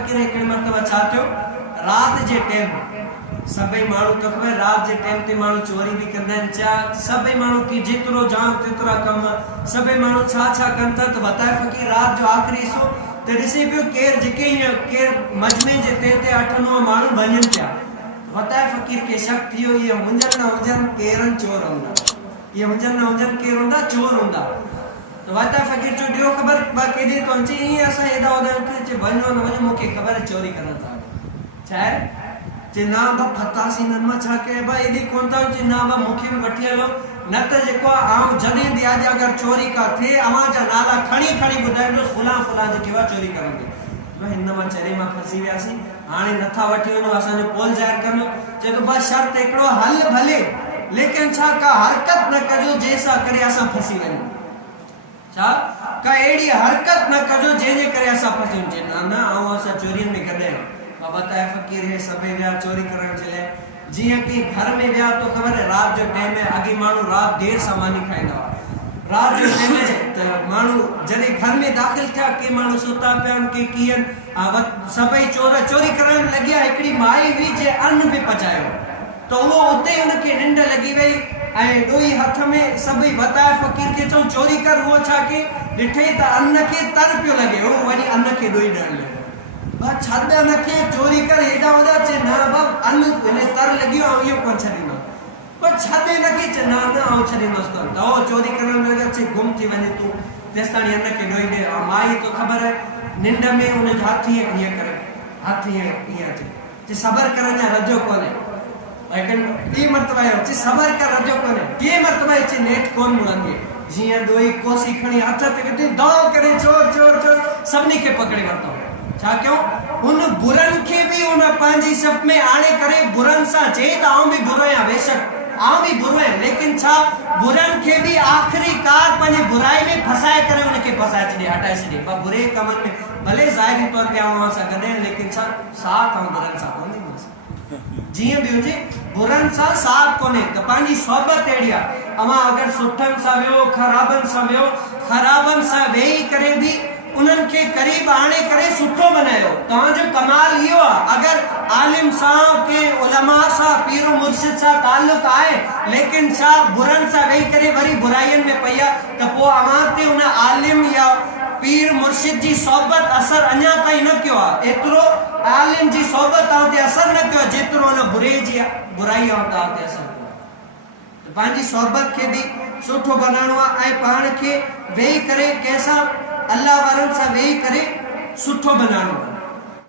फ़कीर हिकिड़े मरतबा छा थियो, रात जे टाइम सभई माण्हू तो ख़बर रात जे टाइम ते माण्हू चोरी भी कंदा आहिनि छा, सभई माण्हू की जेतिरो जाम तेतिरा कम सभई माण्हू छा छा कनि था। त वताये फ़कीर रात जो आख़िरी हिस्सो त ॾिसे पियो केरु जेके हीअं केरु मजमे जे ते 8-9 माण्हू वञनि पिया। वताये फ़कीर खे शक थी वियो इहे हुजनि न हुजनि केरनि चोर हूंदा, इहे हुजनि न हुजनि केरु हूंदा चोर हूंदा। त वताये फ़कीर चयो ॾियो ख़बर ॿ केॾे थो अचे, ईअं असां हेॾा होॾा चए वञो न वञो मूंखे ख़बर आहे चोरी करण था। छा आहे चए ना बा फतासी हिननि मां छा कयो बा एॾी कोन था चए ना बा मूंखे बि वठी हलो न त जेको आहे आउं जॾहिं बि अॼु अगरि चोरी का थिए अव्हां जा नाला खणी खणी ॿुधाईंदुसि फलां फलां जेके आहे चोरी करंदे। हिन मां चरे मां फसी वियासीं, हाणे नथा वठी वञो असांजो पोल ज़ाहिर करियो। चए थो बसि शर्त हिकिड़ो हल भले लेकिन छा का हरकत न कजो जंहिंसां करे असां फसी वञूं, छा का अहिड़ी हरकत न कजो जंहिंजे करे असां फसी वञूं। न न ऐं असां चोरियुनि में गॾु आहियूं। वताये फ़कीर हे सभई विया चोरी करण जे लाइ। जीअं की घर में विया तो ख़बर है रात जो टाइम है, अॻे माण्हू राति देर सां मानी खाईंदा हुआ। रात जो टाइम है त माण्हू जॾहिं घर में दाख़िल थिया के माण्हू सुता पिया आहिनि के कीअं सभई चोर चोरी करण लॻिया। हिकिड़ी माई हुई जे अन्न बि पचायो त उहो उते ई हुनखे निंड लॻी वई ऐं ॾोही हथ में सभई वताये फ़कीर खे चऊं चोरी कर। उहो छा के ॾिठई त अन्न खे तर पियो लॻे, उहो वरी अन्न खे ॾोही ॾियण लॻो। छद नखे चोरी कर हेॾा होॾा चए न बा अन्न तर लॻियो ऐं इहो कोन छॾींदो पर छदे नखे चए न न आउं छॾींदुसि कोन। त उहो चोरी करण लॻा चए गुम थी वञे तूं तेसि ताणी अन्न खे ॾोही ॾे। ऐं माई तो ख़बर आहे निंड में हुनजो हथ हीअं करे हथ हीअं अचे सबर कर अञा रजो कोन्हे। ॿी मरतबा आयो चए सबर कर रजो कोन्हे। टे मरतबा चए नेठि कोन मुड़ंदी। जीअं ॾोही कोसी खणी हथ ते विधी दौड़ करे चोर चोर चोर सभिनी खे पकड़े वरितो। छा क्यों उन बुरन के भी उन पंहिंजी सप में आणे करे बुरन सां चए त आउं बि बुरो आहियां, बेशक आउं बि बुरो आहियां, लेकिन छा बुरन के भी आखिरी कार पंहिंजी बुराई में फसाए करे उनखे फसाए छॾे हटाए छॾे। पर बुरे कमनि में भले ज़ाहिरी तौर ते आउं सां गॾु आहियां लेकिन छा साथ आउं बुरन सां कोन ॾींदुसि। जीअं बि हुजे बुरन सां साथ कोन्हे त पंहिंजी सोबत अहिड़ी आहे। अव्हां अगरि सुठनि सां वियो ख़राबनि सां वियो, ख़राबनि सां वेही करे बि उन्हनि खे करीब आणे करे सुठो बनायो। तव्हांजो कमाल इहो आहे अगरि आलिम सां के उलमा सां पीर मुर्शिद सां ताल्लुक़ आहे लेकिन छा बुरनि सां वेही करे वरी बुराइयुनि में पई आहे त पोइ अव्हां ते उन आलिम या पीर मुर्शिद जी सोबत असर अञा ताईं न कयो आहे। एतिरो आलिम जी सोबत तव्हां ते असर न कयो जेतिरो हुन बुरे जी बुराई तव्हां ते असर कयो। पंहिंजी सोबत खे बि सुठो बनाइणो आहे ऐं पाण खे वेही करे कंहिंसां अल्लाह वारनि सां वेही करे सुठो बनाइणो।